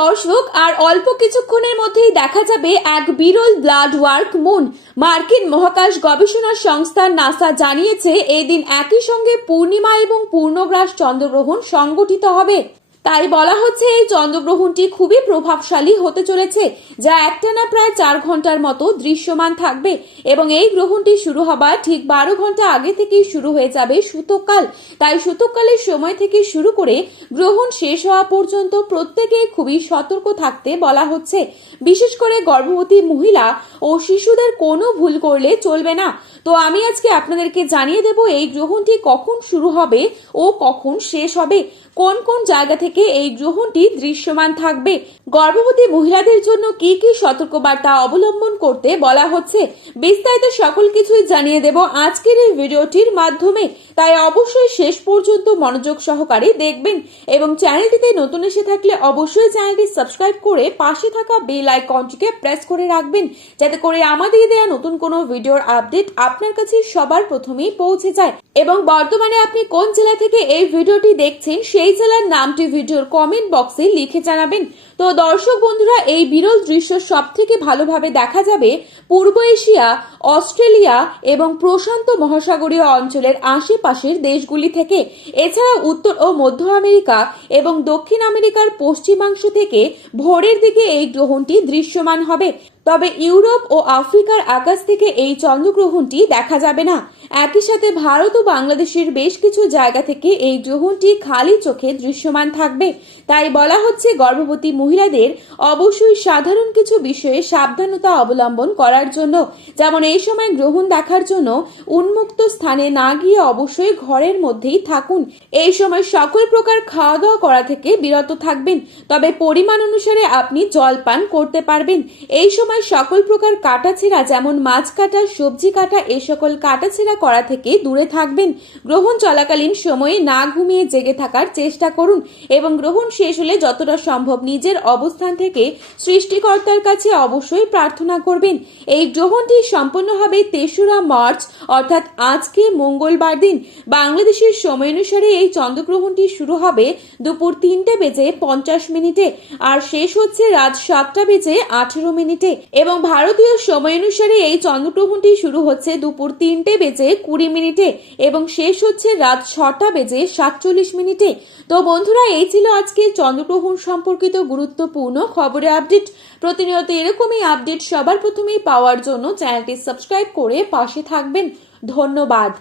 দর্শক, আর অল্প কিছুক্ষণের মধ্যেই দেখা যাবে এক বিরল ব্লাড ওয়ার্ক মুন। মার্কিন মহাকাশ গবেষণা সংস্থা নাসা জানিয়েছে এই দিন একই সঙ্গে পূর্ণিমা এবং পূর্ণগ্রাস চন্দ্রগ্রহণ সংগঠিত হবে। তাই বলা হচ্ছে এই চন্দ্রগ্রহণটি খুবই প্রভাবশালী হতে চলেছে, যা একটানা প্রায় 4 ঘন্টার মতো দৃশ্যমান থাকবে এবং এই গ্রহণটি শুরু হবার ঠিক 12 ঘন্টা আগে থেকেই শুরু হয়ে যাবে সূতককাল। তাই সূতককালের সময় থেকে শুরু করে গ্রহণ শেষ হওয়া পর্যন্ত প্রত্যেকেই খুবই সতর্ক থাকতে বলা হচ্ছে। বিশেষ করে গর্ভবতী মহিলা ও শিশুদের কোনো ভুল করলে চলবে না। তো আমি আজকে আপনাদেরকে জানিয়ে দেব এই গ্রহণটি কখন শুরু হবে ও কখন শেষ হবে, কোন কোন জায়গা থেকে এই গ্রহণটি দৃশ্যমান থাকবে, গর্ভবতী মহিলাদের জন্য কি কি সতর্কবার্তা অবলম্বন করতে বলা হচ্ছে, বিস্তারিত সকল কিছুই জানিয়ে দেব আজকের এই ভিডিওটির মাধ্যমে। তাই অবশ্যই শেষ পর্যন্ত মনোযোগ সহকারে দেখবেন এবং চ্যানেলটিতে নতুন এসে থাকলে অবশ্যই চ্যানেলটি সাবস্ক্রাইব করে পাশে থাকা বেল আইকনটিকে প্রেস করে রাখবেন, যাতে করে আমাদের দেওয়া নতুন কোনো ভিডিওর আপডেট আপনার কাছে সবার প্রথমেই পৌঁছে যায়। এবং বর্তমানে আপনি কোন জেলা থেকে এই ভিডিওটি দেখছেন সেই জেলার নামটি ভিডিওর কমেন্ট বক্সে লিখে জানাবেন। তো দর্শক বন্ধুরা, এই বিরল দৃশ্য সব থেকে ভালোভাবে দেখা যাবে পূর্ব এশিয়া, অস্ট্রেলিয়া এবং প্রশান্ত মহাসাগরীয় অঞ্চলের আশেপাশের দেশগুলি থেকে। এছাড়া উত্তর ও মধ্য আমেরিকা এবং দক্ষিণ আমেরিকার পশ্চিমাংশ থেকে ভোরের দিকে এই গ্রহণটি দৃশ্যমান হবে। তবে ইউরোপ ও আফ্রিকার আকাশ থেকে এই চন্দ্রগ্রহণটি দেখা যাবে না। একই সাথে ভারত ও বাংলাদেশের বেশ কিছু জায়গা থেকে এই গ্রহণটি খালি চোখে দৃশ্যমান থাকবে। তাই বলা হচ্ছে গর্ভবতী মহিলাদের অবশ্যই সাধারণ কিছু বিষয়ে সাবধানতা অবলম্বন করার জন্য, যেমন এই সময় গ্রহণ দেখার জন্য উন্মুক্ত স্থানে না গিয়ে অবশ্যই ঘরের মধ্যেই থাকুন। এই সময় সকল প্রকার খাওয়া দাওয়া করা থেকে বিরত থাকবেন, তবে পরিমাণ অনুসারে আপনি জল পান করতে পারবেন। এই সময় সকল প্রকার কাটাছেঁড়া যেমন মাছ কাটা, সবজি কাটা এ সকল কাটাছেঁড়া করা থেকে দূরে থাকবেন। গ্রহণ চলাকালীন সময়ে না ঘুমিয়ে জেগে থাকার চেষ্টা করুন এবং গ্রহণ শেষ হলে যতটা সম্ভব নিজের অবস্থান থেকে সৃষ্টিকর্তার কাছে অবশ্যই প্রার্থনা করবেন। এই গ্রহণটি সম্পন্ন হবে 3রা মার্চ অর্থাৎ আজকে মঙ্গলবার দিন। বাংলাদেশের সময় অনুসারে এই চন্দ্রগ্রহণটি শুরু হবে দুপুর 3:50 আর শেষ হচ্ছে রাত 7:18 এবং ভারতীয় সময় অনুসারে এই চন্দ্রগ্রহণটি শুরু হচ্ছে দুপুর 3:20 এবং শেষ হচ্ছে রাত 6:47। তো বন্ধুরা, এই ছিল আজকে চন্দ্রগ্রহণ সম্পর্কিত গুরুত্বপূর্ণ খবরের আপডেট। প্রতিনিয়ত এরকমই আপডেট সবার প্রথমেই পাওয়ার জন্য চ্যানেলটি সাবস্ক্রাইব করে পাশে থাকবেন। ধন্যবাদ।